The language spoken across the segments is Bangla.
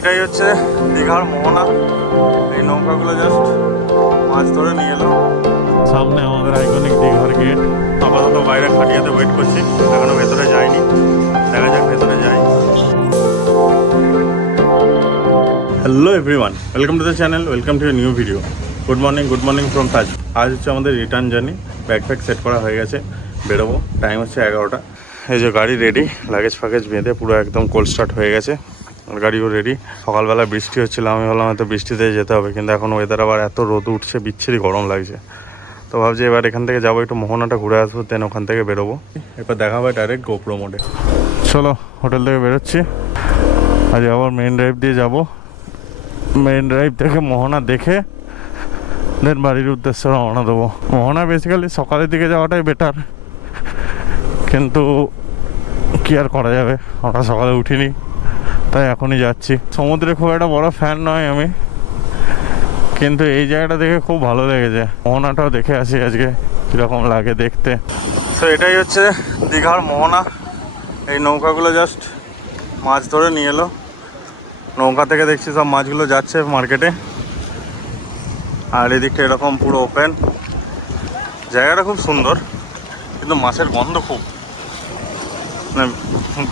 এটাই হচ্ছে দীঘার মোহনা। এই নৌকাগুলো জাস্ট মাছ ধরে নিয়ে এলো। সামনে আমাদের আইকনিক দীঘার গেট। আপাতত বাইরে খাটিয়াতে ওয়েট করছি, এখনো ভেতরে যাইনি। দেখা যাক ভেতরে যাই। Hello everyone, welcome to the channel, welcome to a new video. Good morning from Taj. আজ হচ্ছে আমাদের রিটার্ন জার্নি। ব্যাগ সেট করা হয়ে গেছে, বেরোবো। টাইম হচ্ছে 11টা। এই যে গাড়ি রেডি, লাগেজ ফাগেজ বেঁধে পুরো একদম কোল্ড স্টার্ট হয়ে গেছে। গাড়িও রেডি। সকালবেলা বৃষ্টি হচ্ছিল, আমি ভাবলাম হয়তো বৃষ্টিতে যেতে হবে, কিন্তু এখন ওয়েদার আবার এত রোদ উঠছে, বিচ্ছিরি গরম লাগছে। তো ভাবছি এবার এখান থেকে যাবো, একটু মোহনাটা ঘুরে আসবো, দেন ওখান থেকে বেরোবো। এরপর দেখা হবে ডাইরেক্ট গোপ্রো মোডে। চলো, হোটেল থেকে বেরোচ্ছি। আজ আবার মেইন ড্রাইভ দিয়ে যাব। মেইন ড্রাইভ থেকে মোহনা দেখে দেন বাড়ির উদ্দেশ্যে রওনা দেবো। মোহনা বেসিক্যালি সকালের দিকে যাওয়াটাই বেটার, কিন্তু কি আর করা যাবে, আমরা সকালে উঠিনি, তাই এখনই যাচ্ছি। সমুদ্রে খুব একটা বড় ফ্যান নয় আমি, কিন্তু এই জায়গাটা দেখে খুব ভালো লেগেছে। মোহনাটাও দেখে আসি আজকে কীরকম লাগে দেখতে। তো এটাই হচ্ছে দীঘার মোহনা। এই নৌকাগুলো জাস্ট মাছ ধরে নিয়ে এলো। নৌকা থেকে দেখছি সব মাছগুলো যাচ্ছে মার্কেটে, আর এদিকটা এরকম পুরো ওপেন। জায়গাটা খুব সুন্দর, কিন্তু মাছের গন্ধ খুব, মানে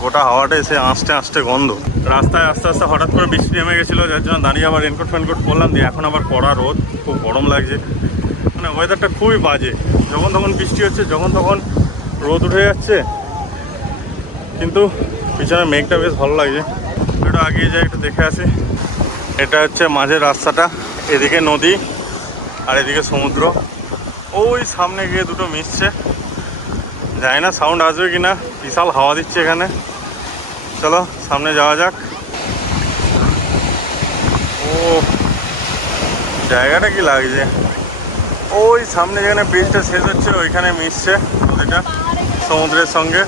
গোটা হাওয়াটা এসে আস্তে গন্ধ। রাস্তায় আস্তে আস্তে হঠাৎ করে বৃষ্টি নেমে গেছিলো, যার জন্য দাঁড়িয়ে আবার রেনকোট ফেনকোট পরলাম, দিয়ে এখন আবার কড়া রোদ, খুব গরম লাগছে। মানে ওয়েদারটা খুবই বাজে, যখন তখন বৃষ্টি হচ্ছে, যখন তখন রোদ উঠে যাচ্ছে, কিন্তু পিছনে মেঘটা বেশ ভালো লাগছে। একটু আগিয়ে যাই, একটু দেখে আসি। এটা হচ্ছে মাঝের রাস্তাটা, এদিকে নদী আর এদিকে সমুদ্র। ওই সামনে গিয়ে দুটো মিশছে, জানি না সাউন্ড আসবে কিনা। বিশাল হাওয়া দিচ্ছে এখানে। চলো সামনে যাওয়া যাক। ও জায়গাটা কি লাগছে, ওই সামনে যেখানে ব্রিজটা শেষ হচ্ছে ওইখানে মিশছে নদীটা সমুদ্রের সঙ্গে।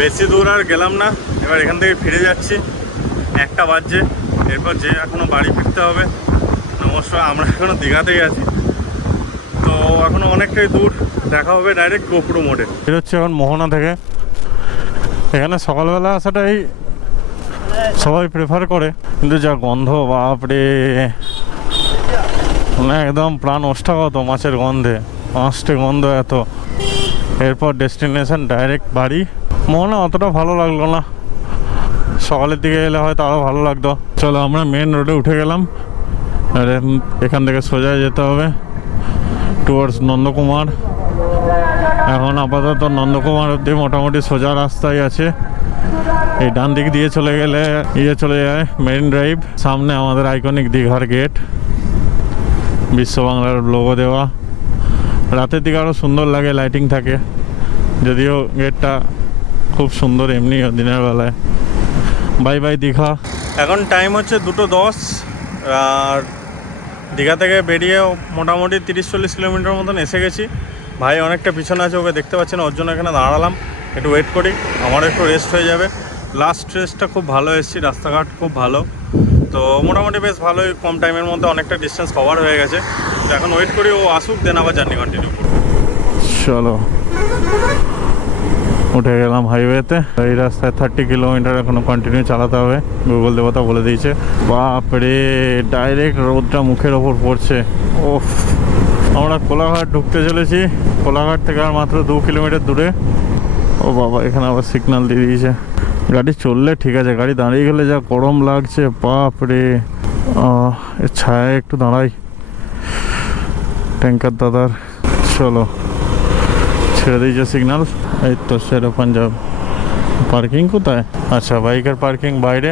বেশি দূর আর গেলাম না, এবার এখান থেকে ফিরে যাচ্ছি। 1টা বাজছে, এরপর যে এখনও বাড়ি ফিরতে হবে। নমস্কার, আমরা এখনও দীঘাতেই আছি, তো এখনও অনেকটাই দূর। দেখা হবে ডাইরেক্ট গোপ্রো মোডে। এটা হচ্ছে এখন মোহনা থেকে। এখানে সকালবেলা আসাটাই সবাই প্রেফার করে, কিন্তু যা গন্ধ, বাপরে, মানে একদম প্রাণ ওষ্ঠাগত মাছের গন্ধে, মাছটে গন্ধ এত। এরপর ডেস্টিনেশন ডাইরেক্ট বাড়ি। মোহনা অতটা ভালো লাগলো না, সকালের দিকে এলে হয়তো আরও ভালো লাগতো। চলো আমরা মেন রোডে উঠে গেলাম, আর এখান থেকে সোজা যেতে হবে টুয়ার্ডস নন্দকুমার। এখন আপাতত নন্দকুমার অব্দি মোটামুটি সোজা রাস্তায় আছে। এই ডান দিক দিয়ে চলে গেলে চলে যায় মেরিন ড্রাইভ। সামনে আমাদের আইকনিক দীঘার গেট, বিশ্ব বাংলার লোগো দেওয়া। রাতের দিকে আরও সুন্দর লাগে, লাইটিং থাকে, যদিও গেটটা খুব সুন্দর এমনিও দিনের বেলায়। Bye bye Digha. এখন টাইম হচ্ছে 2:10, আর দীঘা থেকে বেরিয়ে মোটামুটি 30-40 কিলোমিটার মতন এসে গেছি। ভাই অনেকটা পিছনে আছে, ওকে দেখতে পাচ্ছি না, ওর জন্য এখানে দাঁড়ালাম, একটু ওয়েট করি, আমার একটু রেস্ট হয়ে যাবে। লাস্ট রেস্টটা খুব ভালো এসেছি, রাস্তাঘাট খুব ভালো, তো মোটামুটি বেশ ভালোই, কম টাইমের মধ্যে অনেকটা ডিস্টেন্স কভার হয়ে গেছে। তো এখন ওয়েট করি ও আসুক, দেন আবার জার্নি কন্টিনিউ করব। চলো উঠে গেলাম হাইওয়েতে। এই রাস্তায় 30 কিলোমিটার এখনো কন্টিনিউ চালাতে হবে, গুগল দেবতা বলে দিয়েছে। বাপরে, ডাইরেক্ট রোদটা মুখের ওপর পড়ছে। ওফ, আমরা কোলাঘাট ঢুকতে চলেছি। কোলাঘাট থেকে আর মাত্র 2 কিলোমিটার দূরে। ও বাবা, এখানে আবার সিগন্যাল দিয়ে দিয়েছে। গাড়ি চললে ঠিক আছে, গাড়ি দাঁড়িয়ে গেলে যা গরম লাগছে, বাপরে। এর ছায়ায় একটু দাঁড়াই ট্যাঙ্কার দাদার। চলো, ছেড়ে দিয়েছে সিগন্যাল। এই তো শের পাঞ্জাব। পার্কিং কোথায়? আচ্ছা, বাইকের পার্কিং বাইরে,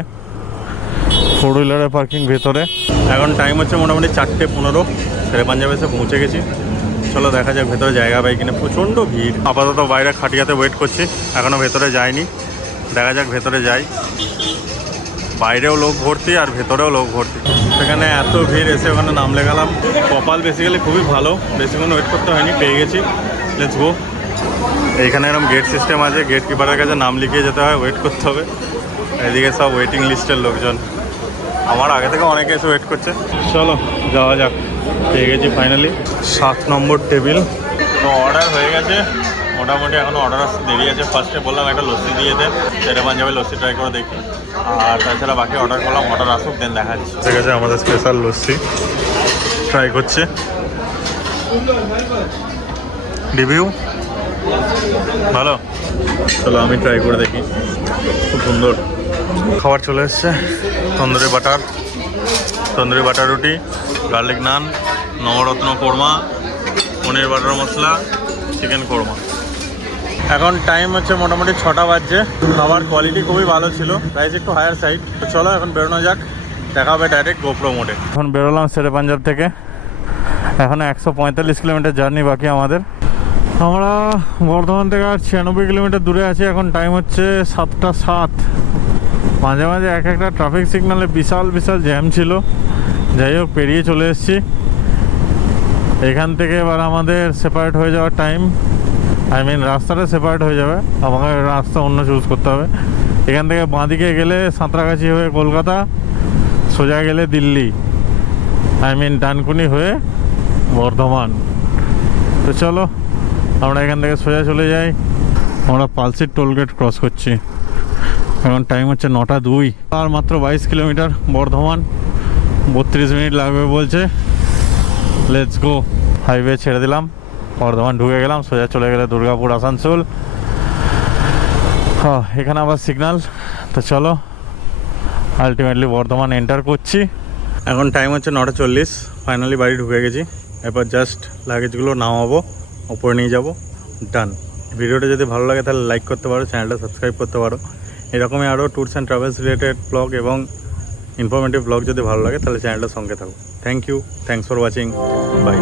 4 হুইলারের পার্কিং ভেতরে। এখন টাইম হচ্ছে মোটামুটি 4:15। শের পাঞ্জাবে এসে পৌঁছে গেছি। চলো দেখা যাক ভেতরে জায়গা পাই কিনা। প্রচণ্ড ভিড়। আপাতত বাইরে খাটিয়াতে ওয়েট করছি, এখনও ভেতরে যাইনি। দেখা যাক ভেতরে যাই। বাইরেও লোক ভর্তি আর ভেতরেও লোক ভর্তি। সেখানে এত ভিড়, এসে ওখানে নামলে গেলাম। কপাল বেসিক্যালি খুবই ভালো, বেশিক্ষণ ওয়েট করতে হয়নি, পেয়ে গেছি। Let's go. এইখানে এরকম গেট সিস্টেম আছে, গেট কিপারের কাছে নাম লিখিয়ে যেতে হয়, ওয়েট করতে হবে। এদিকে সব ওয়েটিং লিস্টের লোকজন, আমার আগে থেকে অনেকে এসে ওয়েট করছে। চলো যাওয়া যাক। পেয়ে গেছি ফাইনালি 7 নম্বর টেবিল। তো অর্ডার হয়ে গেছে মোটামুটি, এখনও অর্ডার আসতে দেরি আছে। ফার্স্টে বললাম একটা লস্যি দিয়ে দেন, শেরে পাঞ্জাবে লস্যি ট্রাই করে দেখি। আর তাছাড়া বাকি অর্ডার করলাম, অর্ডার আসুক দেন দেখাচ্ছি। ঠিক আছে, আমাদের স্পেশাল লস্যি ট্রাই করছে। রিভিউ ভালো, চলো আমি ট্রাই করে দেখি। খুব সুন্দর খাবার চলে এসছে। তন্দুরি বাটার রুটি, গার্লিক নান, নবরত্ন কোরমা, পনির বাটার মশলা, চিকেন কোরমা। এখন টাইম হচ্ছে মোটামুটি 6টা বাজছে। খাবার কোয়ালিটি খুবই ভালো ছিল, প্রাইস একটু হায়ার সাইড। তো চলো এখন বেরোনো যাক, দেখা হবে ডাইরেক্ট গোপ্রো মোডে। এখন বেরোলাম শেরে পাঞ্জাব থেকে, এখন 145 কিলোমিটার জার্নি বাকি আমাদের। আমরা বর্ধমান থেকে আর 96 কিলোমিটার দূরে আছি। এখন টাইম হচ্ছে 7টা 7। মাঝে মাঝে এক একটা ট্রাফিক সিগনালে বিশাল জ্যাম ছিল। যাই হোক পেরিয়ে চলে এসেছি। এখান থেকে এবার আমাদের সেপারেট হয়ে যাওয়ার টাইম, রাস্তাটা সেপারেট হয়ে যাবে, আমাকে রাস্তা অন্য চুজ করতে হবে। এখান থেকে বাঁদিকে গেলে সাঁতরাগাছি হয়ে কলকাতা, সোজা গেলে দিল্লি, ডানকুনি হয়ে বর্ধমান। তো চলো আমরা এখান থেকে সোজা চলে যাই। আমরা পালসির টোলগেট ক্রস করছি। এখন টাইম হচ্ছে 9টা 2। আর মাত্র 22 কিলোমিটার বর্ধমান, 32 মিনিট লাগবে বলছে। Let's go. হাইওয়ে ছেড়ে দিলাম, বর্ধমান ঢুকে গেলাম, সোজা চলে গেলে দুর্গাপুর আসানসোল। এখানে আবার সিগন্যাল। তো চলো আলটিমেটলি বর্ধমান এন্টার করছি। এখন টাইম হচ্ছে 9টা 40। ফাইনালি বাড়ি ঢুকে গেছি। এরপর জাস্ট লাগেজগুলো নামাবো, ওপরে নিয়ে যাবো, ডান। ভিডিওটা যদি ভালো লাগে তাহলে লাইক করতে পারো, চ্যানেলটা সাবস্ক্রাইব করতে পারো। এরকমই আরও tours and travels related blog এবং ইনফরমেটিভ ব্লগ যদি ভালো লাগে তাহলে চ্যানেলটার সঙ্গে থাকো। Thank you, thanks for watching, by.